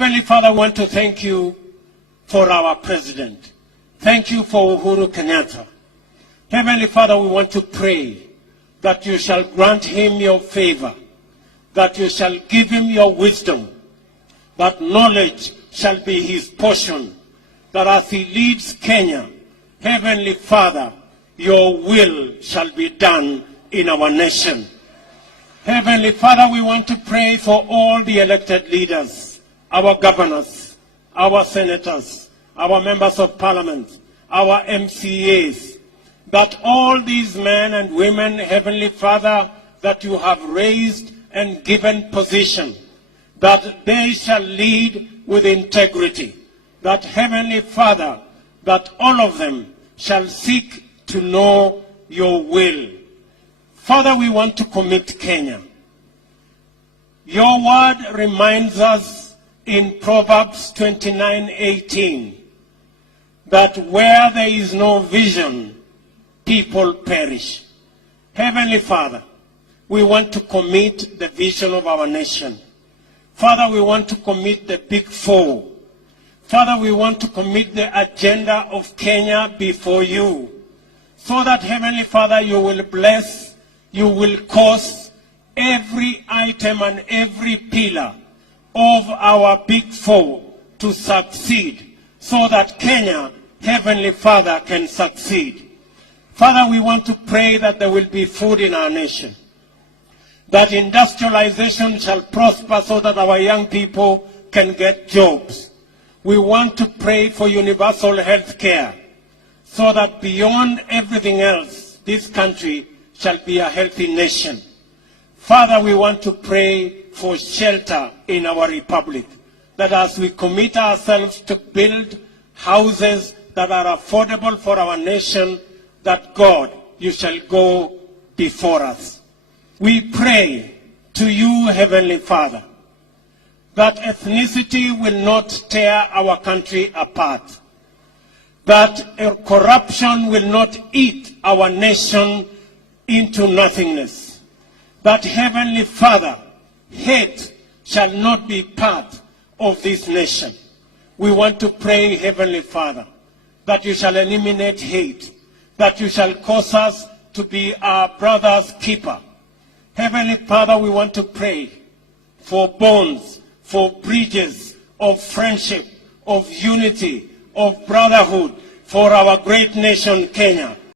Heavenly Father, we want to thank you for our president. Thank you for Uhuru Kenyatta. Heavenly Father, we want to pray that you shall grant him your favor, that you shall give him your wisdom, that knowledge shall be his portion, that as he leads Kenya, Heavenly Father, your will shall be done in our nation. Heavenly Father, we want to pray for all the elected leaders, our governors, our senators, our members of parliament, our MCAs, that all these men and women, Heavenly Father, that you have raised and given position, that they shall lead with integrity, that Heavenly Father, that all of them shall seek to know your will. Father, we want to commit Kenya. Your word reminds us in Proverbs 29:18 that where there is no vision, people perish. Heavenly Father, we want to commit the vision of our nation. Father, we want to commit the big four. Father, we want to commit the agenda of Kenya before you, so that, Heavenly Father, you will bless, you will cause every item and every pillar of our big four to succeed, so that Kenya, Heavenly Father, can succeed. Father, we want to pray that there will be food in our nation, that industrialization shall prosper so that our young people can get jobs. We want to pray for universal health care, so that beyond everything else, this country shall be a healthy nation. Father, we want to pray for shelter in our republic, that as we commit ourselves to build houses that are affordable for our nation, that God, you shall go before us. We pray to you, Heavenly Father, that ethnicity will not tear our country apart, that corruption will not eat our nation into nothingness, that, Heavenly Father, hate shall not be part of this nation. We want to pray, Heavenly Father, that you shall eliminate hate, that you shall cause us to be our brother's keeper. Heavenly Father, we want to pray for bonds, for bridges of friendship, of unity, of brotherhood, for our great nation, Kenya.